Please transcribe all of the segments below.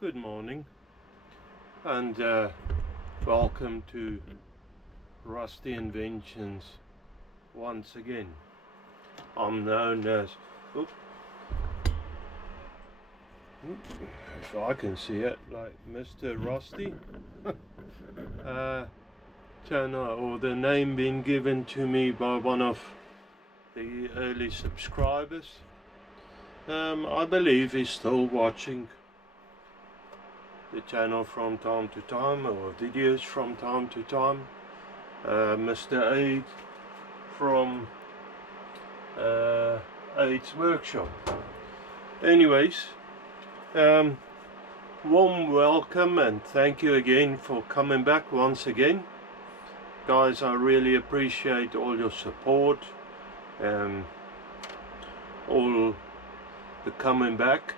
Good morning and welcome to Rusty Inventions once again. I'm known as, if I can see it, like Mr. Rusty. Channel, or the name being given to me by one of the early subscribers. I believe he's still watching the channel from time to time, or videos from time to time. Mr. Aid from Aid's Workshop. Anyways, warm welcome and thank you again for coming back once again. Guys, I really appreciate all your support, all the coming back,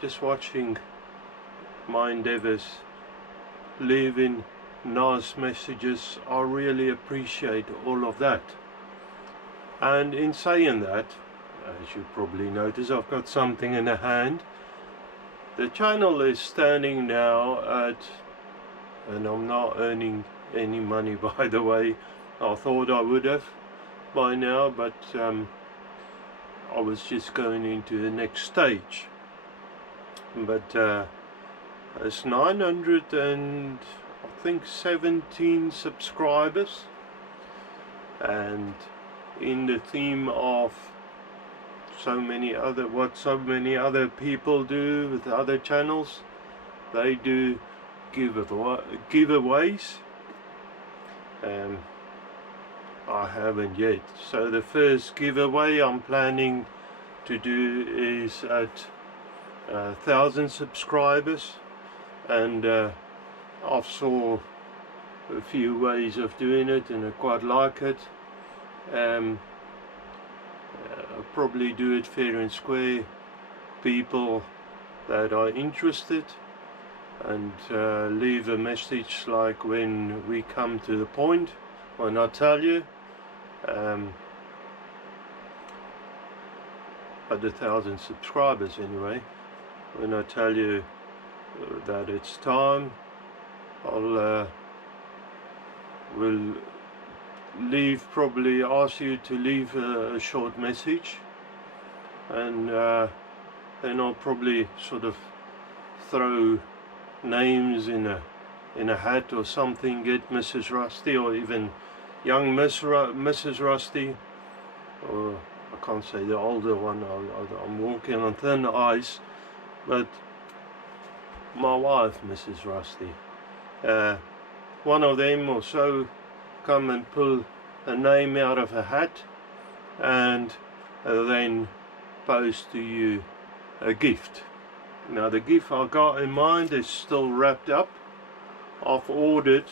just watching my endeavors, leaving nice messages. I really appreciate all of that. And in saying that, as you probably notice, I've got something in the hand. The channel is standing now at, and I'm not earning any money by the way. I thought I would have by now, but I was just going into the next stage. But it's 917 subscribers, and in the theme of so many other people do with other channels, they do giveaways. I haven't yet. So the first giveaway I'm planning to do is at 1,000 subscribers, and I've saw a few ways of doing it and I quite like it. I'll probably do it fair and square, people that are interested, and leave a message like when we come to the point, when I tell you at 1,000 subscribers anyway, when I tell you that it's time, will probably ask you to leave a short message, and then I'll probably sort of throw names in a hat or something, get Mrs. Rusty or even young Mrs. Rusty, or I can't say the older one, I'm walking on thin ice, but my wife, Mrs. Rusty, one of them or so, come and pull a name out of a hat and then post to you a gift. Now the gift I got in mind is still wrapped up. I've ordered,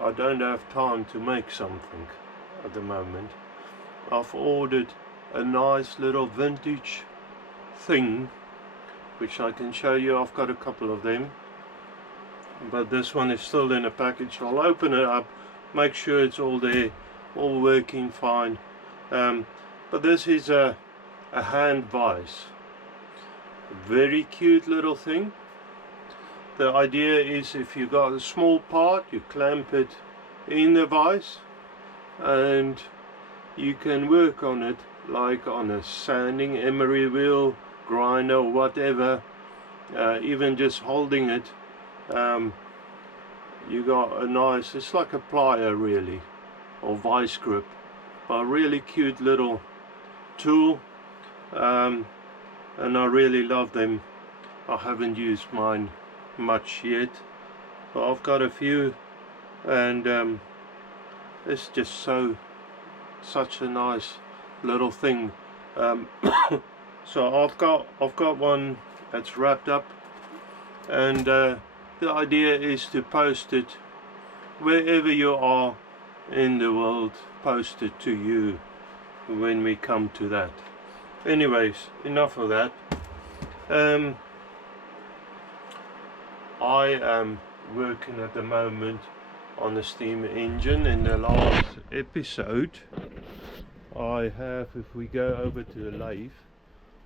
I don't have time to make something at the moment. I've ordered a nice little vintage thing which I can show you. I've got a couple of them, but this one is still in a package. I'll open it up, make sure it's all there, all working fine. But this is a hand vise, very cute little thing. The idea is, if you got a small part, you clamp it in the vise and you can work on it like on a sanding emery wheel, grinder or whatever, even just holding it. You got a nice, it's like a plier really, or vice grip, a really cute little tool, and I really love them. I haven't used mine much yet, but I've got a few, and it's just such a nice little thing. So I've got one that's wrapped up, and the idea is to post it wherever you are in the world, post it to you when we come to that. Anyways, enough of that. I am working at the moment on the steam engine. In the last episode I have, if we go over to the lathe,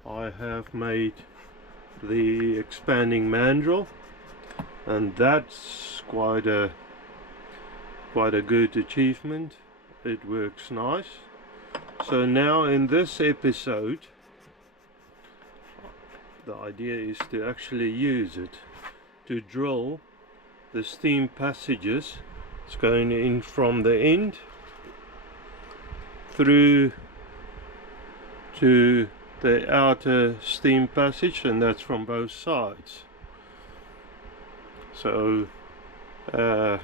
I have made the expanding mandrel, and that's quite a good achievement. It works nice. So now in this episode, the idea is to actually use it to drill the steam passages. It's going in from the end through to the outer steam passage, and that's from both sides. So that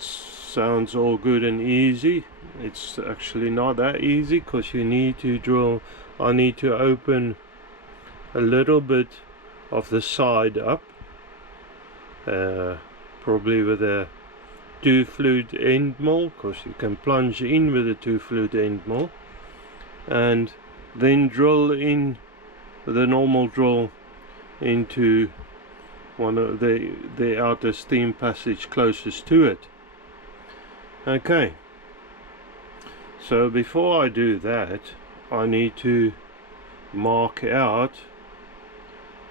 sounds all good and easy. It's actually not that easy, because you need to drill. I need to open a little bit of the side up, probably with a 2-flute end mill, because you can plunge in with a 2-flute end mill, and then drill in with a normal drill into one of the outer steam passage closest to it. Okay, so before I do that, I need to mark out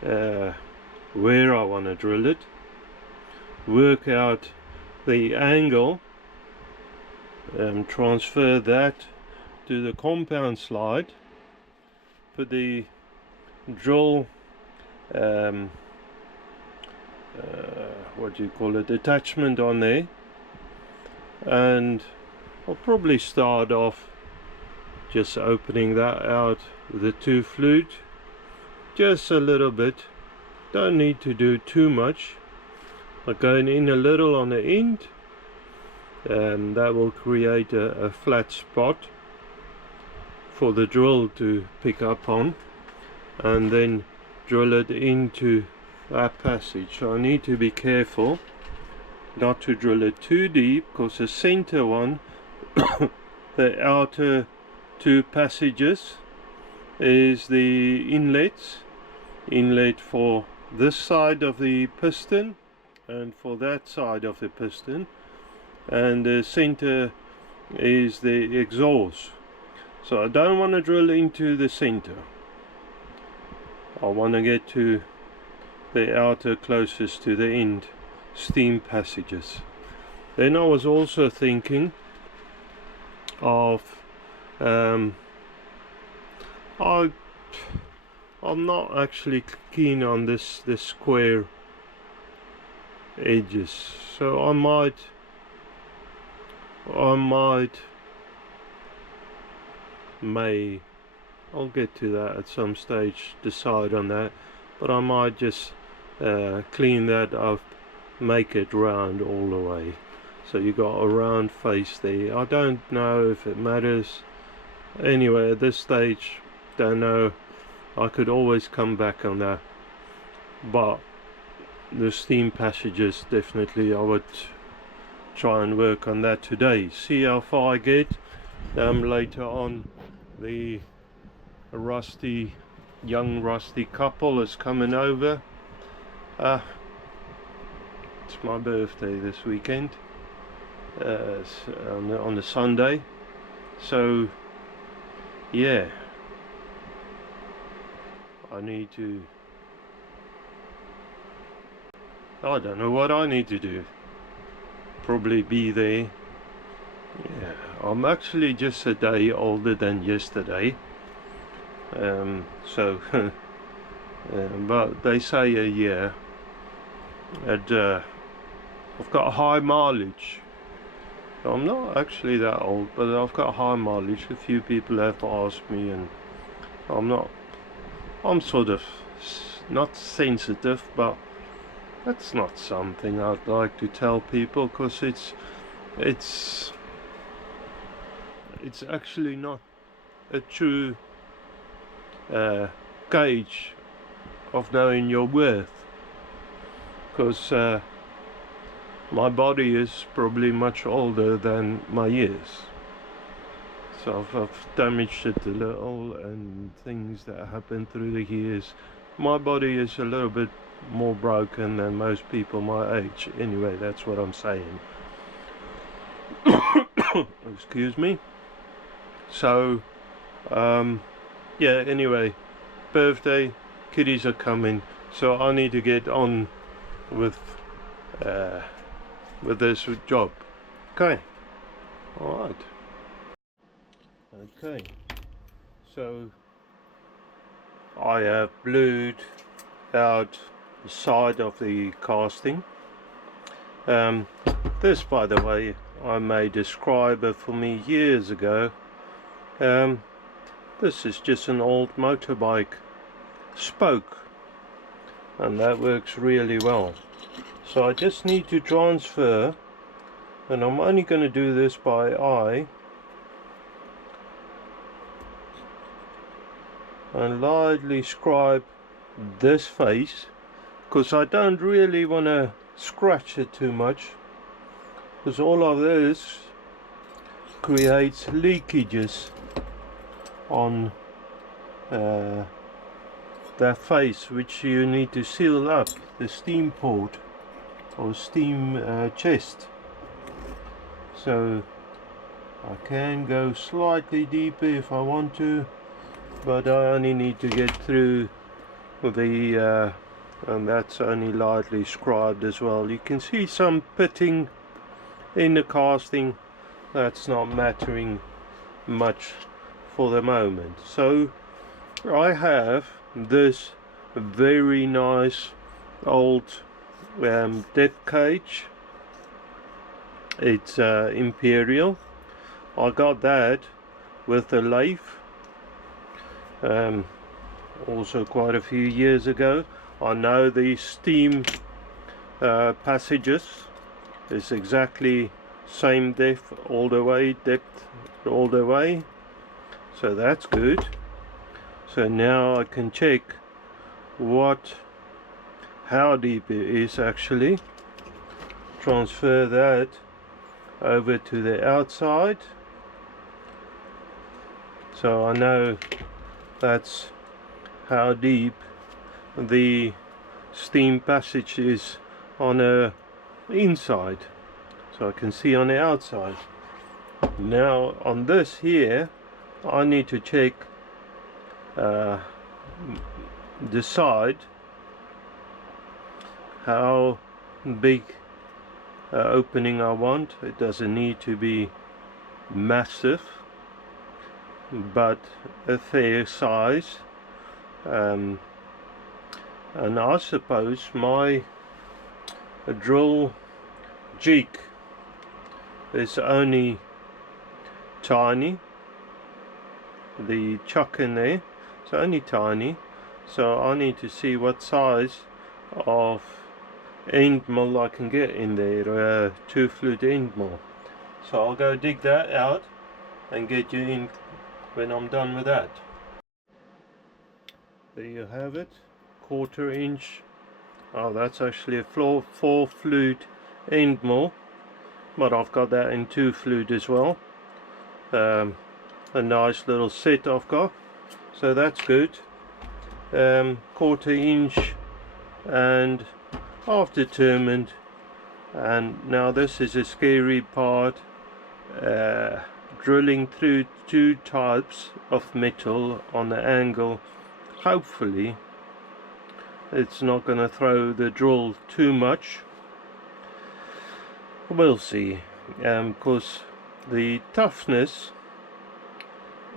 where I want to drill it, work out the angle, transfer that to the compound slide, put the drill what do you call it, attachment on there, and I'll probably start off just opening that out with a 2-flute, just a little bit. Don't need to do too much, but going in a little on the end, that will create a flat spot for the drill to pick up on, and then drill it into that passage. So I need to be careful not to drill it too deep, because the center one the outer 2 passages is the inlet for this side of the piston and for that side of the piston, and the center is the exhaust. So I don't want to drill into the center. I want to get to the outer closest to the end steam passages. Then I was also thinking of I'm not actually keen on this square edges, so I might I'll get to that at some stage, decide on that, but I might just clean that up, make it round all the way, so you got a round face there. I don't know if it matters anyway at this stage, don't know. I could always come back on that, but the steam passages, definitely I would try and work on that today, see how far I get. Later on, the young rusty couple is coming over. It's my birthday this weekend, on the Sunday, so yeah, I don't know what I need to do. Probably be there. Yeah, I'm actually just a day older than yesterday, so but they say a year, and I've got high mileage. I'm not actually that old, but I've got high mileage. A few people have asked me, and I'm sort of not sensitive, but that's not something I'd like to tell people, because it's actually not a true gauge of knowing your worth, because my body is probably much older than my years, so I've damaged it a little, and things that happen through the years, my body is a little bit more broken than most people my age. Anyway, that's what I'm saying. Excuse me. So yeah, anyway, birthday, kiddies are coming, so I need to get on with this job. Okay, all right. Okay, so I have blued out the side of the casting. This, by the way, I made a scriber for me years ago. This is just an old motorbike spoke, and that works really well. So I just need to transfer, and I'm only going to do this by eye, and lightly scribe this face, because I don't really want to scratch it too much, because all of this creates leakages on that face, which you need to seal up, the steam port or steam chest. So I can go slightly deeper if I want to, but I only need to get through the and that's only lightly scribed as well. You can see some pitting in the casting. That's not mattering much for the moment. So I have this very nice old depth cage. It's Imperial. I got that with a lathe also quite a few years ago. I know the steam passages is exactly same depth all the way, so that's good. So now I can check how deep it is actually. Transfer that over to the outside, so I know that's how deep the steam passage is on the inside, so I can see on the outside. Now on this here I need to check decide how big opening I want. It doesn't need to be massive, but a fair size. And I suppose my drill jig is only tiny. The chuck in there is only tiny, so I need to see what size of end mill I can get in there, 2-flute end mill. So I'll go dig that out and get you in when I'm done with that. There you have it, 1/4 inch. Oh, that's actually a 4-flute end mill, but I've got that in 2-flute as well. A nice little set I've got, so that's good. 1/4 inch, and I've determined, and now this is a scary part, drilling through 2 types of metal on the angle. Hopefully it's not going to throw the drill too much. We'll see, because the toughness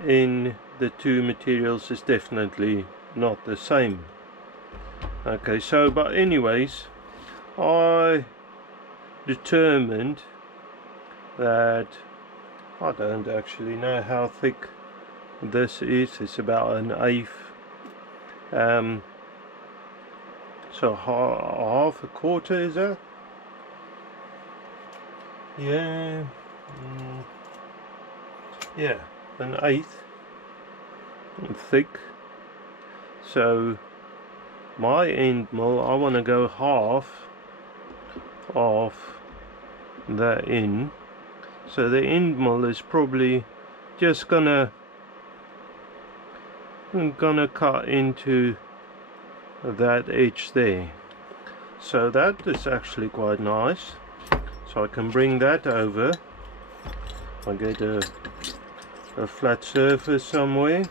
in the 2 materials is definitely not the same. Okay, so but anyways, I determined that I don't actually know how thick this is. It's about 1/8. So half a quarter, is that? Yeah, yeah, 1/8 thick. So my end mill, I want to go half of that in. So the end mill is probably just gonna cut into that edge there. So that is actually quite nice. So I can bring that over. I get a flat surface somewhere,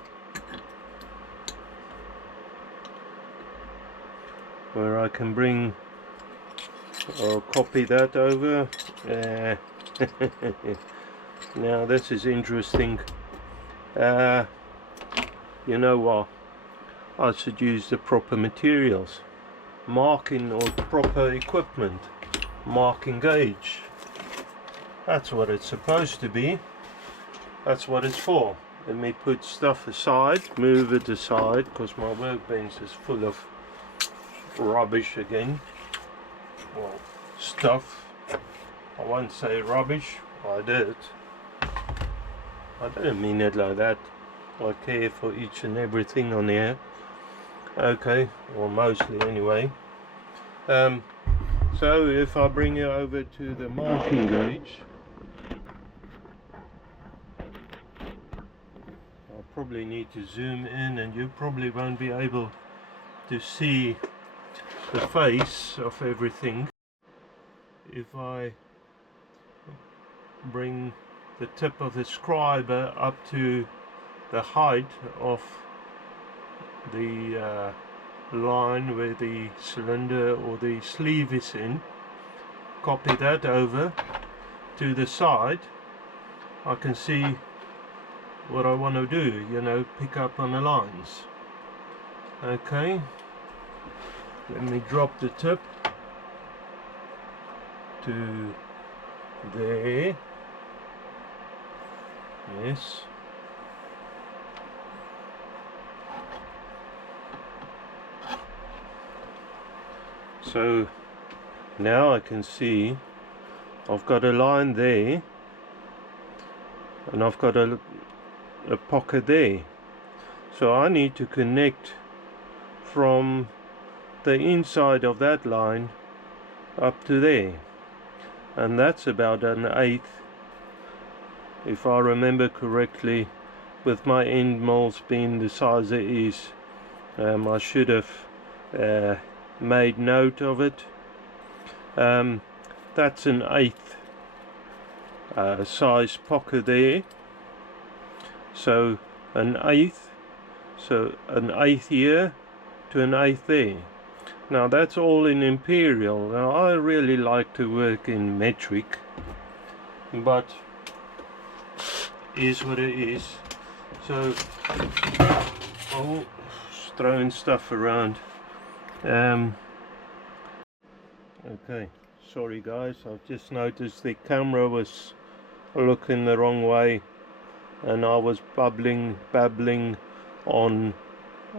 where I can bring or copy that over. Now this is interesting. You know what, I should use the proper materials, marking or proper equipment, marking gauge. That's what it's supposed to be. That's what it's for. Let me put stuff aside, move it aside, because my workbench is full of rubbish again. Well, stuff. I won't say rubbish, I did. I didn't mean it like that. I care for each and everything on here. Okay, or mostly anyway. So if I bring you over to the marking gauge, I'll probably need to zoom in, and you probably won't be able to see the face of everything. If I bring the tip of the scriber up to the height of the line where the cylinder or the sleeve is in, copy that over to the side, I can see what I want to do, you know, pick up on the lines. Okay, let me drop the tip to there. Yes. So now I can see I've got a line there, and I've got a pocket there. So I need to connect from the inside of that line up to there, and that's about an 1/8, if I remember correctly, with my end moles being the size it is. I should have made note of it. That's an 1/8 size pocket there, so an 1/8, so an 1/8 here to an 1/8 there. Now that's all in imperial. Now I really like to work in metric, but is what it is. So oh, just throwing stuff around. Okay, sorry guys, I've just noticed the camera was looking the wrong way, and I was babbling on,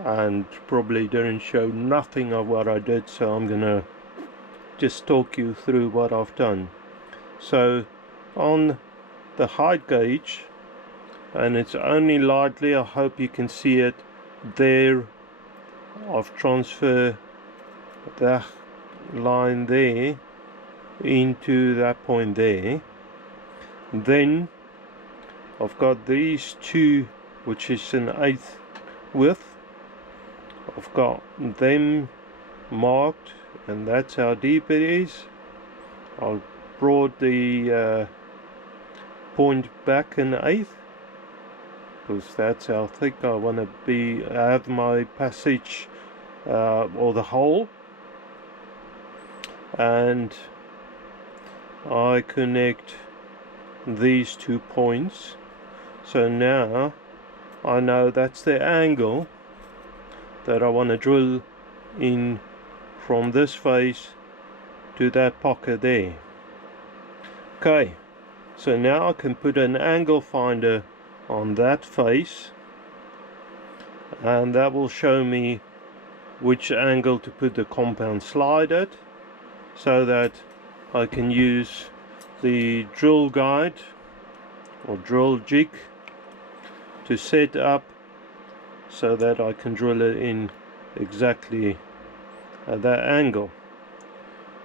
and probably didn't show nothing of what I did, so I'm gonna just talk you through what I've done. So on the height gauge, and it's only lightly, I hope you can see it there, I've transferred that line there into that point there. Then I've got these two, which is an 1/8 width. I've got them marked, and that's how deep it is. I've brought the point back an 1/8, because that's how thick I want to have my passage or the hole. And I connect these 2 points, so now I know that's the angle that I want to drill in from this face to that pocket there. Okay, so now I can put an angle finder on that face, and that will show me which angle to put the compound slide at, so that I can use the drill guide or drill jig to set up so that I can drill it in exactly at that angle.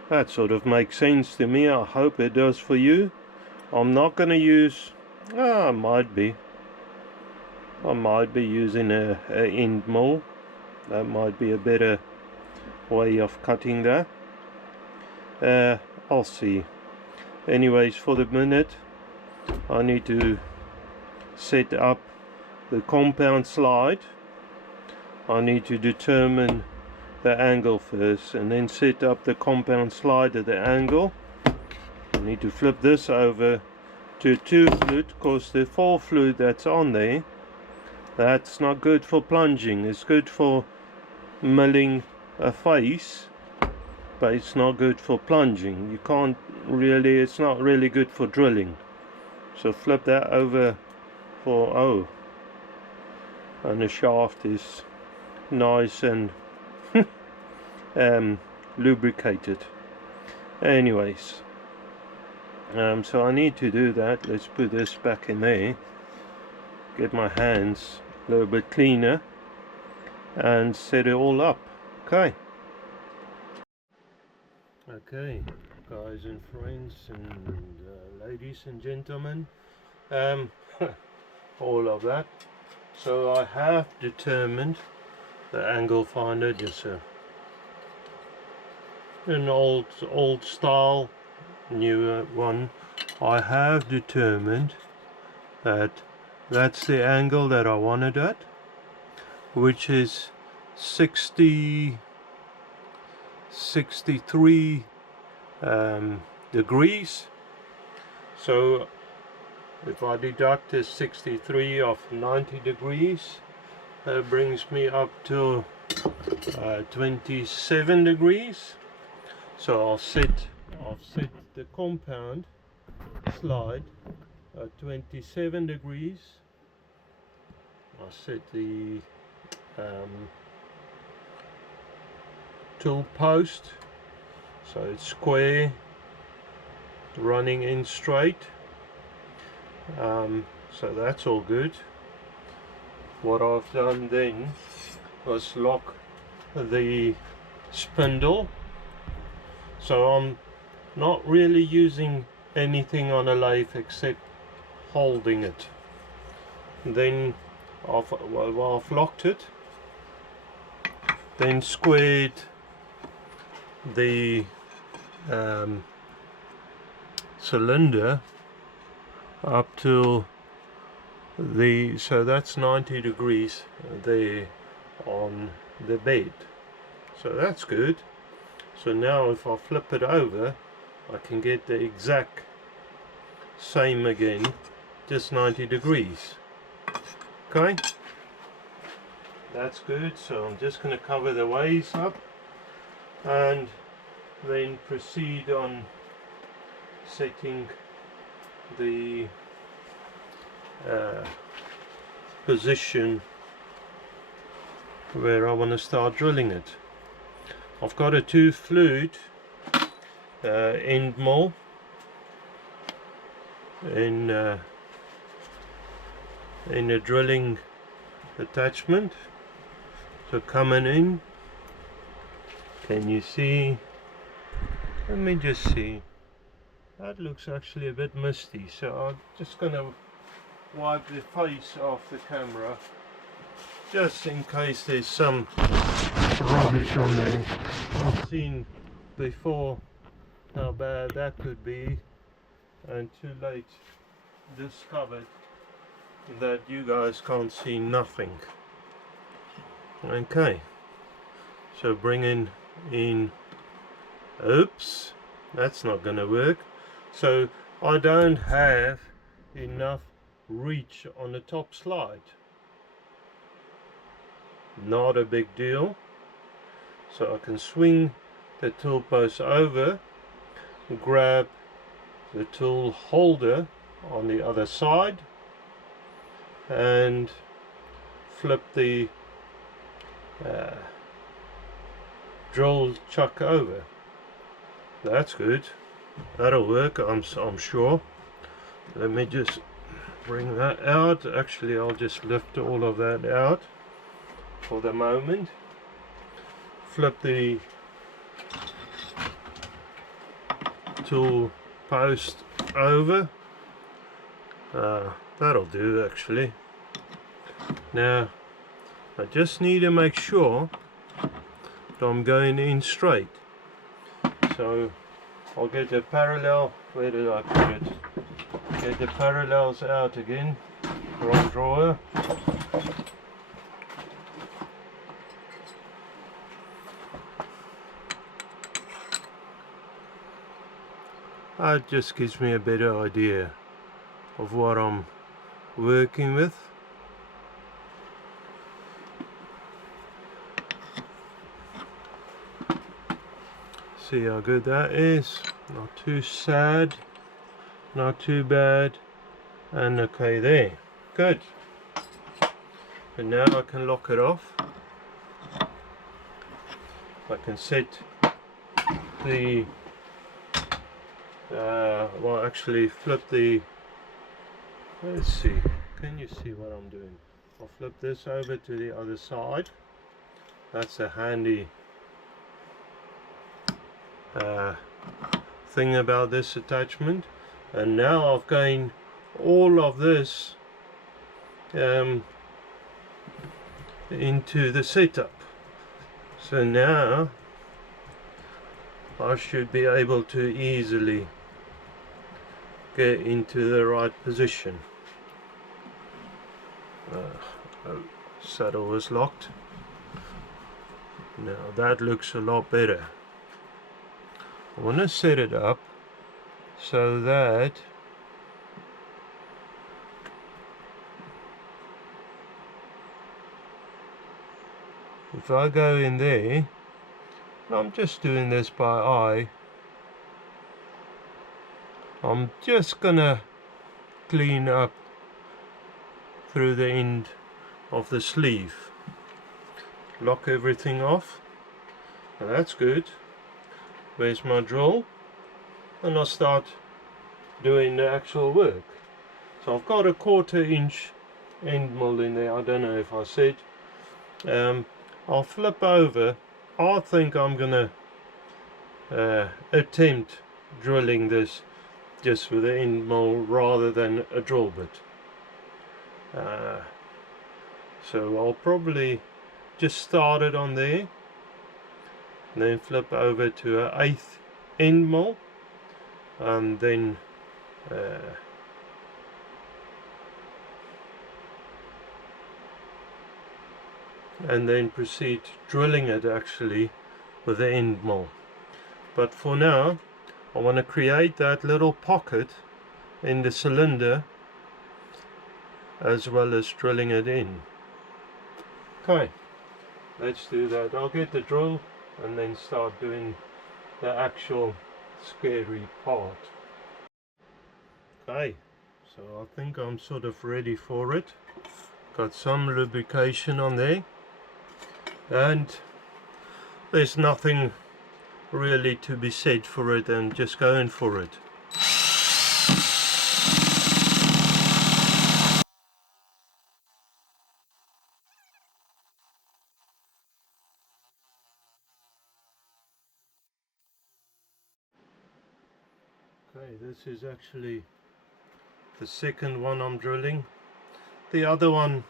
That sort of makes sense to me. I hope it does for you. I'm not going to use, I might be using a end mole. That might be a better way of cutting that. I'll see. Anyways, for the minute I need to set up the compound slide. I need to determine the angle first, and then set up the compound slide at the angle. I need to flip this over to 2 flute, because the 4 flute that's on there, that's not good for plunging. It's good for milling a face, but it's not good for plunging. You can't really, it's not really good for drilling. So flip that over for, oh, and the shaft is nice and lubricated. Anyways, so I need to do that. Let's put this back in there, get my hands a little bit cleaner, and set it all up. Okay, guys and friends and ladies and gentlemen, all of that. So I have determined the angle finder, just an old style, newer one. I have determined that that's the angle that I wanted at, which is 63 degrees. So if I deduct the 63 of 90 degrees, that brings me up to 27 degrees. So I'll set the compound slide at 27 degrees. I'll set the tool post so it's square, running in straight. So that's all good. What I've done then was lock the spindle, so I'm not really using anything on a lathe except holding it. Then I've locked it, then squared the cylinder up to the, so that's 90 degrees there on the bed, so that's good. So now if I flip it over, I can get the exact same again, just 90 degrees. Okay, that's good. So I'm just going to cover the ways up and then proceed on setting the position where I want to start drilling it. I've got a 2 flute end mill in a drilling attachment. So coming in, can you see? Let me just see. That looks actually a bit misty, so I'm just going to wipe the face off the camera just in case there's some rubbish on there. I've seen before how bad that could be, and too late discovered that you guys can't see nothing. Okay, so bringing in, oops, that's not gonna work. So I don't have enough reach on the top slide. Not a big deal. So I can swing the tool post over, grab the tool holder on the other side, and flip the drill chuck over. That's good. That'll work, I'm sure. Let me just bring that out. Actually, I'll just lift all of that out for the moment. Flip the tool post over. That'll do actually. Now I just need to make sure that I'm going in straight. So I'll get the parallel, where did I put it? Get the parallels out again, wrong drawer. It just gives me a better idea of what I'm working with. See how good that is. Not too sad, not too bad, and okay there. Good. And now I can lock it off. I can set the well, actually flip the, let's see, can you see what I'm doing? I'll flip this over to the other side. That's a handy thing about this attachment. And now I've gained all of this into the setup. So now I should be able to easily get into the right position. Oh, saddle was locked. Now that looks a lot better. I want to set it up so that if I go in there, and I'm just doing this by eye, I'm just gonna clean up through the end of the sleeve, lock everything off, and that's good. Where's my drill? And I'll start doing the actual work. So I've got a 1/4 inch end mill in there. I don't know if I said. I'll flip over. I think I'm gonna attempt drilling this just with the end mill rather than a drill bit. So I'll probably just start it on there, and then flip over to an 1/8 end mill, and then proceed drilling it actually with the end mill. But for now I want to create that little pocket in the cylinder as well as drilling it in. Okay, let's do that. I'll get the drill and then start doing the actual scary part. Okay, so I think I'm sort of ready for it. Got some lubrication on there, and there's nothing really to be said for it, and just going for it. Okay, this is actually the second one I'm drilling. The other one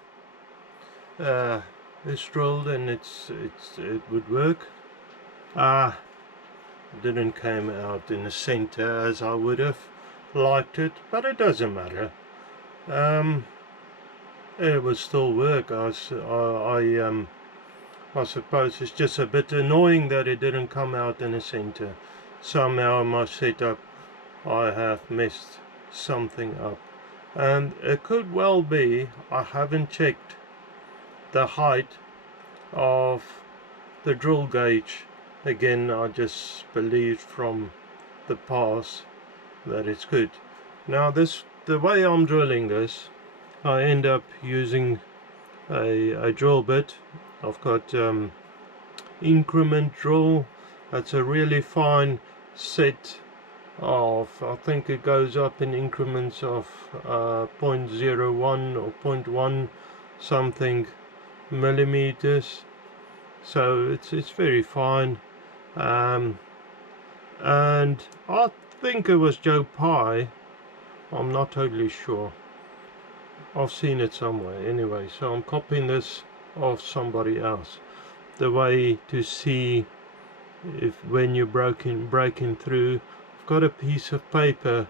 is drilled and it would work. Didn't come out in the center as I would have liked it, but it doesn't matter. It would still work. I suppose it's just a bit annoying that it didn't come out in the center. Somehow in my setup I have messed something up, and it could well be I haven't checked the height of the drill gauge. Again, I just believed from the past that it's good. Now the way I'm drilling this, I end up using a drill bit. I've got increment drill. That's a really fine set of, I think it goes up in increments of 0.01 or 0.1 something millimeters, so it's very fine. And I think it was Joe Pye, I'm not totally sure, I've seen it somewhere anyway, so I'm copying this off somebody else. The way to see if when you're breaking through, I've got a piece of paper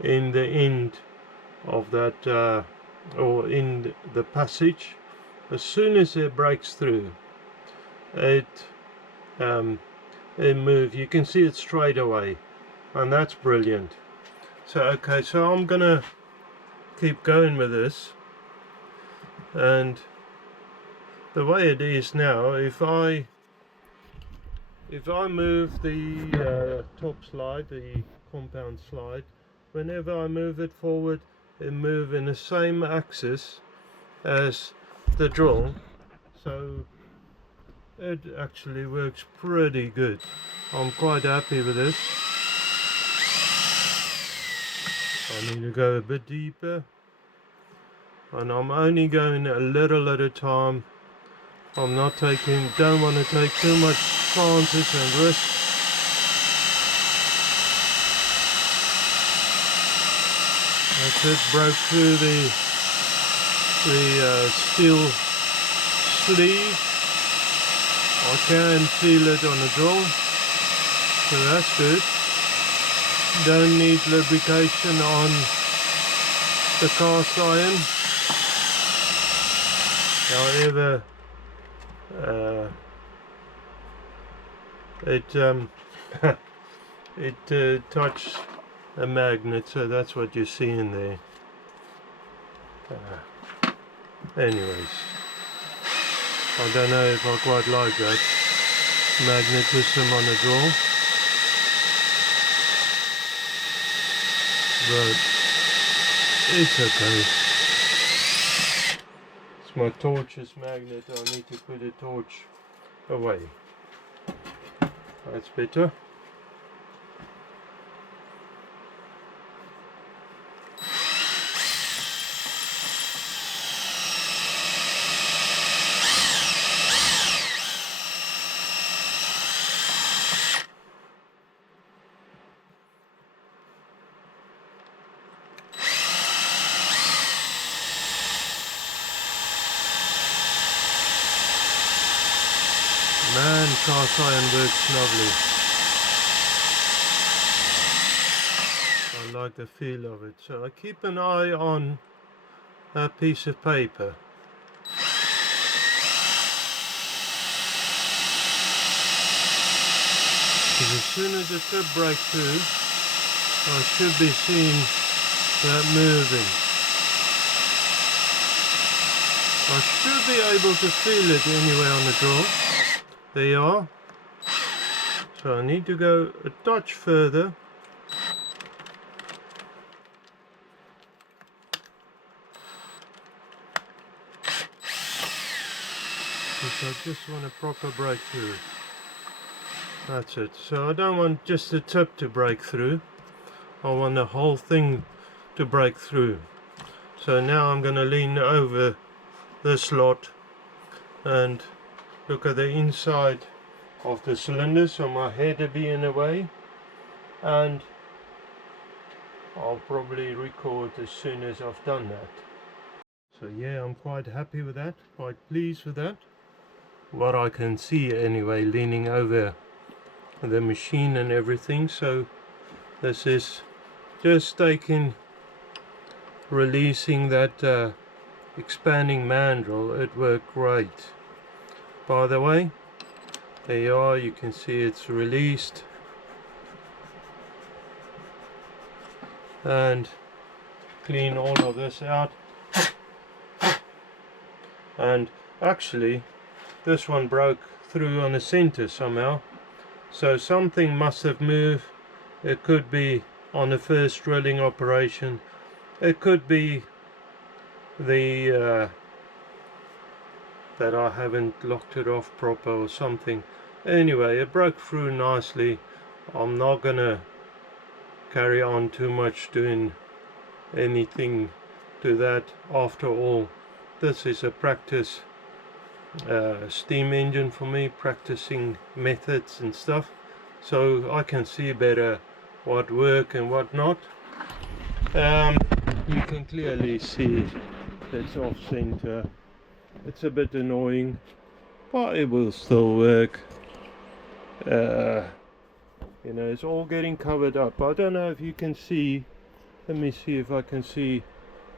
in the end of that or in the passage. As soon as it breaks through, it moves. You can see it straight away, and that's brilliant. So okay, so I'm gonna keep going with this, and the way it is now, if I move the top slide, the compound slide, whenever I move it forward, it moves in the same axis as the drill, so it actually works pretty good. I'm quite happy with this. I need to go a bit deeper, and I'm only going a little at a time. I'm not don't want to take too much chances and risks. That's it, broke through the steel sleeve. I can feel it on the drill, so that's good. Don't need lubrication on the cast iron. However, it touched a magnet, so that's what you see in there. Anyways, I don't know if I quite like that magnetism on the drill, but it's okay. It's my torch's magnet. I need to put the torch away. That's better. Man, cast iron works lovely. I like the feel of it. So I keep an eye on a piece of paper. Because as soon as the tip breaks through, I should be seeing that moving. I should be able to feel it anyway on the drill. There you are. So I need to go a touch further. Because I just want a proper breakthrough. That's it. So I don't want just the tip to break through. I want the whole thing to break through. So now I'm going to lean over the slot and look at the inside of the cylinder, so my head will be in the way, and I'll probably record as soon as I've done that. So yeah, I'm quite happy with that, quite pleased with that. What I can see anyway, leaning over the machine and everything. So this is just releasing that expanding mandrel. It worked great. By the way, there you are, you can see it's released, and clean all of this out. And actually this one broke through on the center somehow, so something must have moved. It could be on the first drilling operation, it could be the that I haven't locked it off proper or something. Anyway, it broke through nicely. I'm not gonna carry on too much doing anything to that. After all, this is a practice steam engine for me, practicing methods and stuff, so I can see better what work and what not. You can clearly see it's off center. It's a bit annoying, but it will still work. You know, it's all getting covered up. I don't know if you can see. Let me see if I can see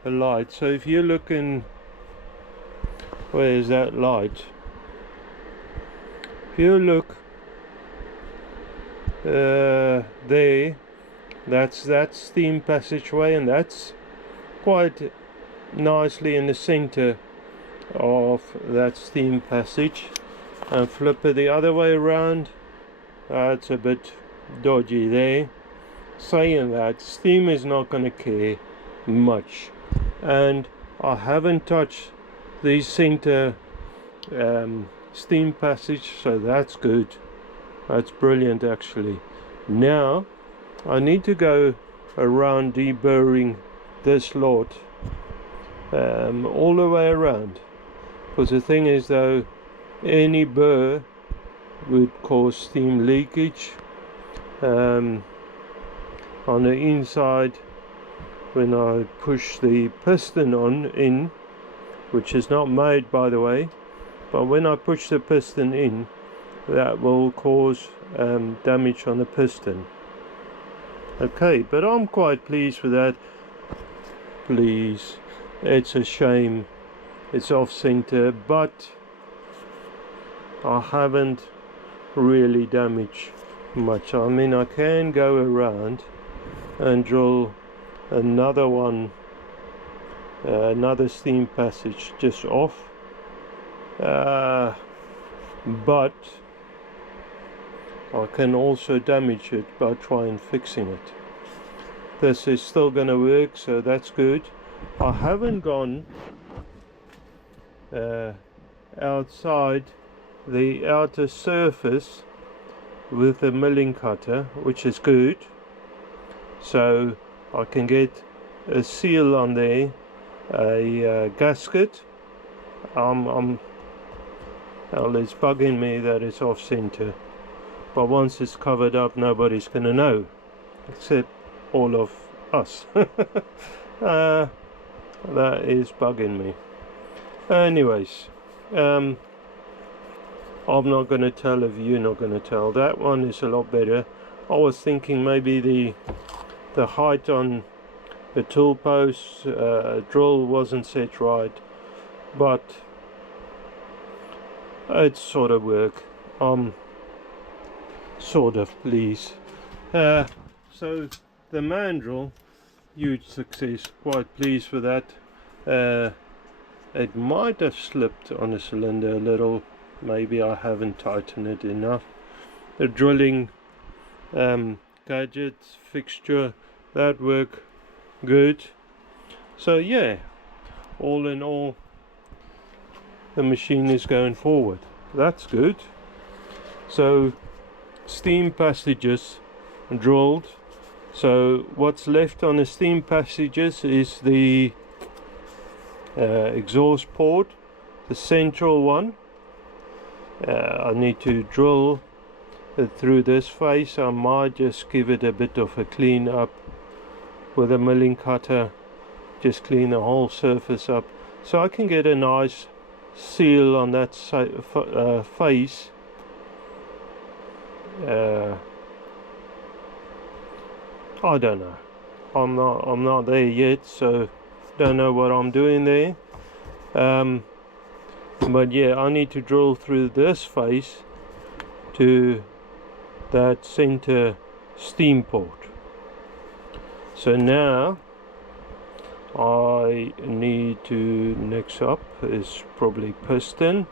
the light. So if you're looking, where is that light? If you look there, that's that steam passageway, and that's quite nicely in the center of that steam passage. And flip it the other way around, it's a bit dodgy there. Saying that, steam is not going to care much, and I haven't touched the center steam passage, so that's good. That's brilliant actually. Now I need to go around deburring this lot all the way around, because the thing is though, any burr would cause steam leakage on the inside. When I push the piston in, which is not made by the way, but when I push the piston in, that will cause damage on the piston. Okay, but I'm quite pleased with that. Please, it's a shame it's off center, but I haven't really damaged much. I mean, I can go around and drill another one, another steam passage just off, but I can also damage it by trying fixing it. This is still gonna work, so that's good. I haven't gone outside the outer surface with the milling cutter, which is good, so I can get a seal on there, a gasket. Well, it's bugging me that it's off center, but once it's covered up, nobody's gonna know except all of us. That is bugging me. Anyways, I'm not going to tell if you're not going to tell. That one is a lot better. I was thinking maybe the height on the tool post drill wasn't set right, but it's sort of work. Sort of pleased. So the mandrel, huge success, quite pleased with that. It might have slipped on the cylinder a little, maybe I haven't tightened it enough. The drilling gadgets, fixture, that work good. So yeah, all in all, the machine is going forward. That's good. So steam passages drilled. So what's left on the steam passages is the exhaust port, the central one. I need to drill it through this face. I might just give it a bit of a clean up with a milling cutter, just clean the whole surface up, so I can get a nice seal on that face. I don't know. I'm not there yet, so don't know what I'm doing there. But yeah, I need to drill through this face to that center steam port. So now I need to, next up is probably piston.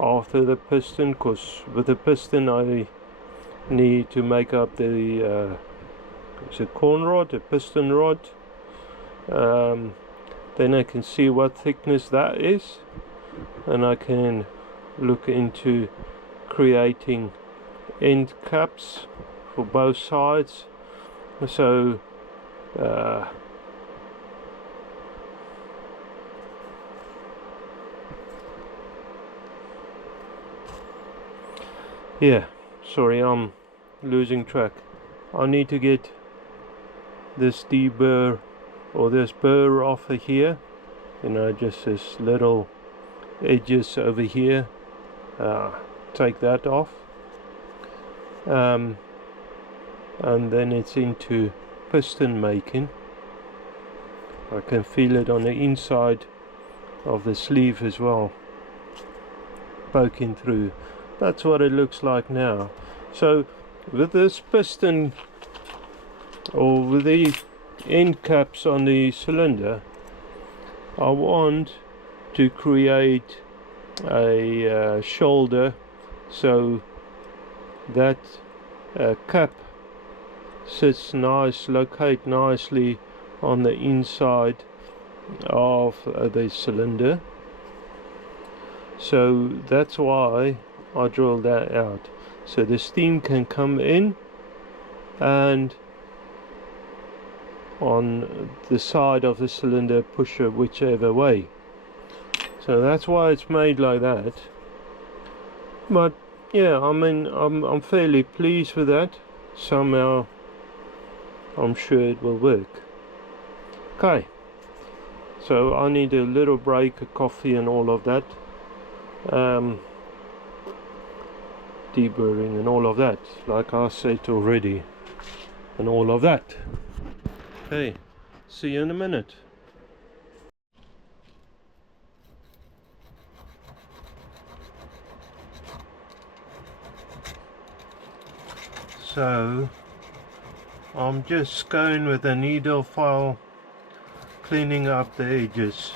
After the piston, because with the piston I need to make up the it's a corn rod, a piston rod. Then I can see what thickness that is, and I can look into creating end caps for both sides. So yeah, sorry, I'm losing track. I need to get this deburr or this burr off of here, you know, just this little edges over here. Take that off, and then it's into piston making. I can feel it on the inside of the sleeve as well, poking through. That's what it looks like now. So with this piston, or with the end caps on the cylinder, I want to create a shoulder so that cap sits nice, locate nicely on the inside of the cylinder. So that's why I drilled that out, so the steam can come in and on the side of the cylinder push it whichever way. So that's why it's made like that. But yeah, I mean, I'm fairly pleased with that. Somehow I'm sure it will work. Okay, so I need a little break, a coffee and all of that, deburring and all of that, like I said already, and all of that. Okay, see you in a minute. So I'm just going with a needle file, cleaning up the edges.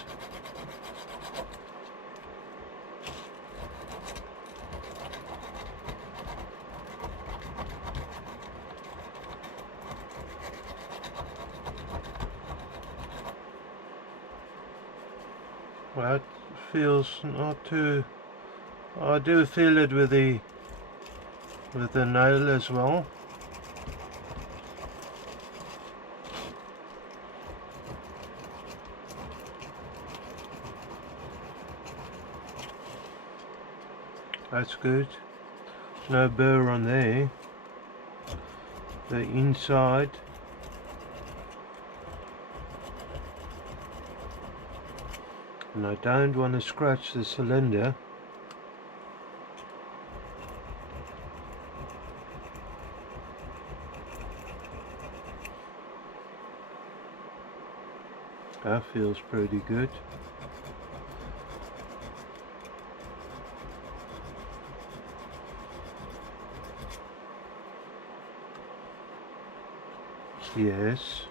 That feels not too. I do feel it with the nail as well. That's good. No burr on there. The inside. And I don't want to scratch the cylinder. That feels pretty good. Yes.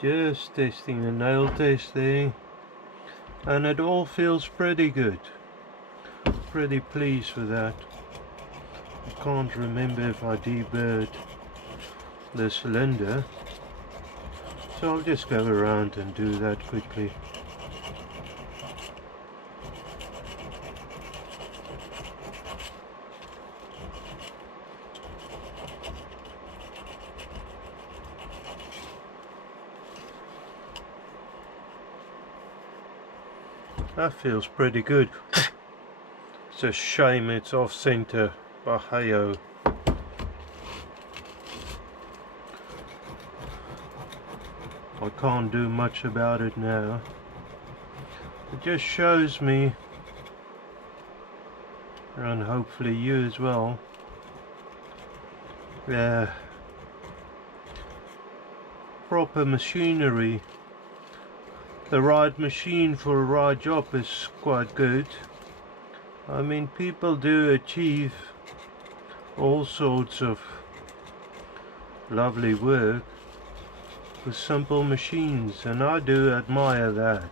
Just testing the nail test there, and it all feels pretty good. Pretty pleased with that. I can't remember if I deburred the cylinder, so I'll just go around and do that quickly. That feels pretty good. It's a shame it's off center, but hey-oh. I can't do much about it now. It just shows me, and hopefully you as well, proper machinery. The right machine for a right job is quite good. I mean, people do achieve all sorts of lovely work with simple machines, and I do admire that.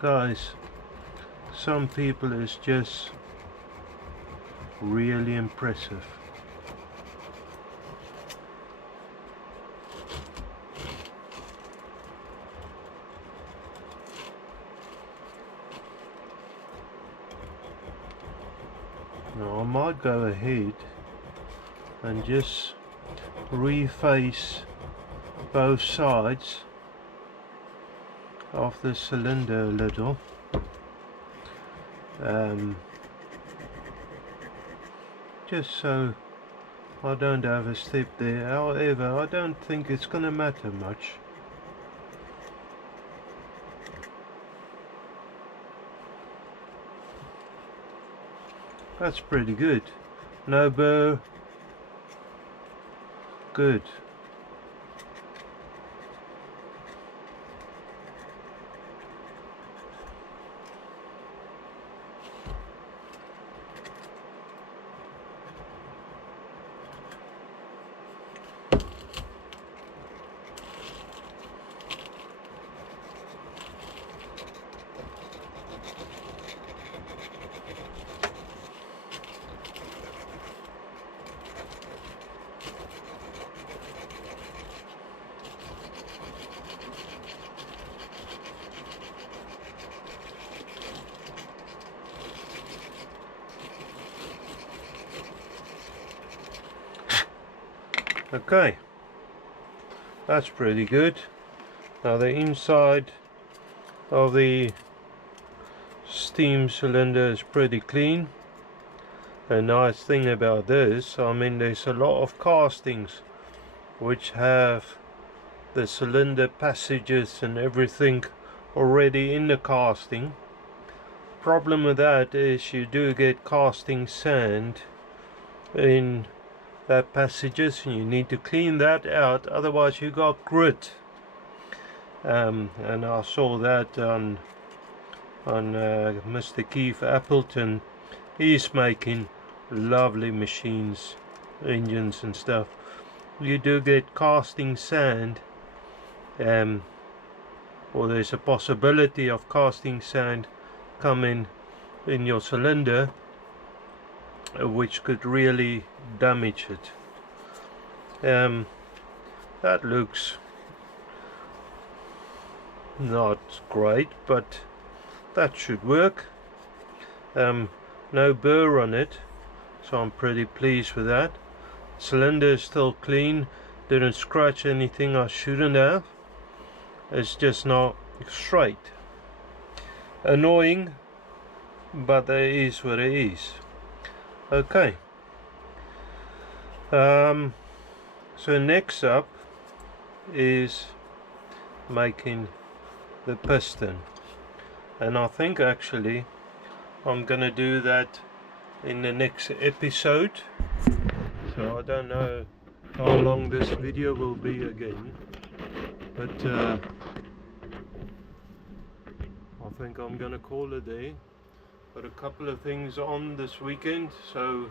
Guys, some people is just really impressive. Now I might go ahead and just reface both sides of the cylinder a little. Just so I don't have a step there. However, I don't think it's gonna matter much. That's pretty good. No burr, good. Okay, that's pretty good. Now the inside of the steam cylinder is pretty clean. A nice thing about this, I mean, there's a lot of castings which have the cylinder passages and everything already in the casting. Problem with that is you do get casting sand in that passages, and you need to clean that out, otherwise you got grit. And I saw that on Mr. Keith Appleton. He's making lovely machines, engines and stuff. You do get casting sand, or there's a possibility of casting sand coming in your cylinder, which could really damage it. That looks not great, but that should work. No burr on it, so I'm pretty pleased with that. Cylinder is still clean, didn't scratch anything I shouldn't have. It's just not straight. Annoying, but it is what it is. Okay, so next up is making the piston, and I think actually I'm gonna do that in the next episode. So I don't know how long this video will be again, but I think I'm gonna call it there. Got a couple of things on this weekend, so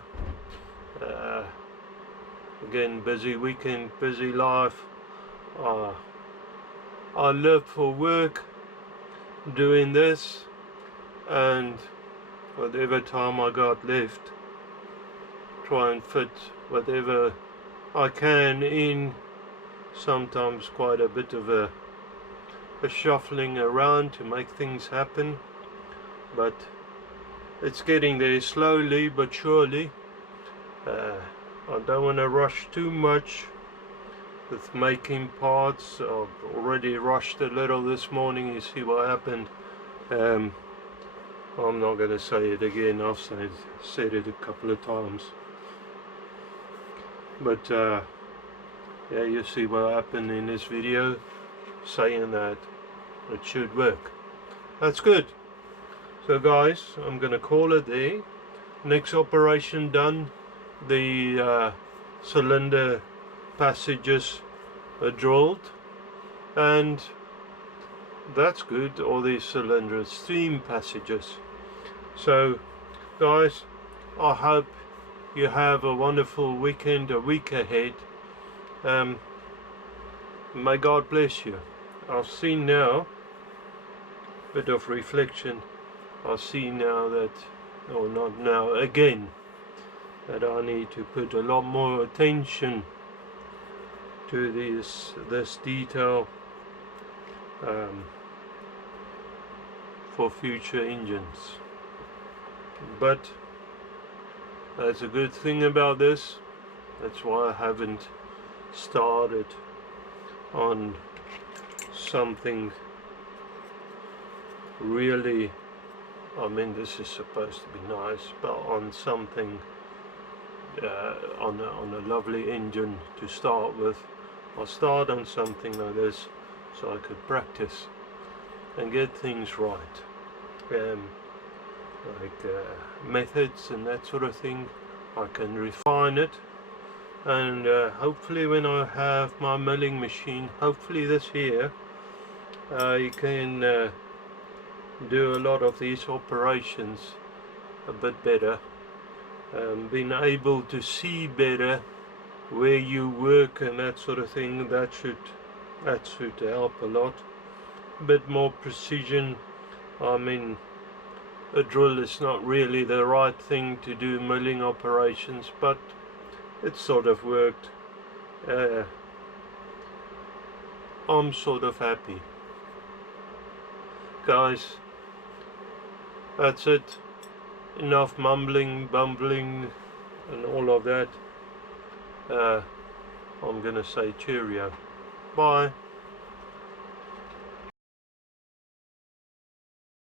again, busy weekend, busy life. I live for work, doing this, and whatever time I got left, try and fit whatever I can in. Sometimes quite a bit of a shuffling around to make things happen, but it's getting there slowly but surely. I don't want to rush too much with making parts. I've already rushed a little this morning. You see what happened. I'm not going to say it again. I've said it a couple of times, but yeah, you see what happened in this video, saying that it should work. That's good. So guys, I'm gonna call it there. Next operation done, the cylinder passages are drilled, and that's good, or the cylinder steam passages. So guys, I hope you have a wonderful weekend, a week ahead. May God bless you. I've seen now, bit of reflection, I see now that, or not now, again, that I need to put a lot more attention to this detail for future engines. But that's a good thing about this. That's why I haven't started on something really, I mean, this is supposed to be nice, but on something on a lovely engine to start with. I'll start on something like this so I could practice and get things right, like methods and that sort of thing. I can refine it and hopefully when I have my milling machine, hopefully this year, you can do a lot of these operations a bit better, being able to see better where you work and that sort of thing. That should help a lot. A bit more precision. I mean, a drill is not really the right thing to do milling operations, but it sort of worked. I'm sort of happy. Guys, that's it. Enough mumbling, bumbling and all of that. I'm gonna say cheerio. Bye.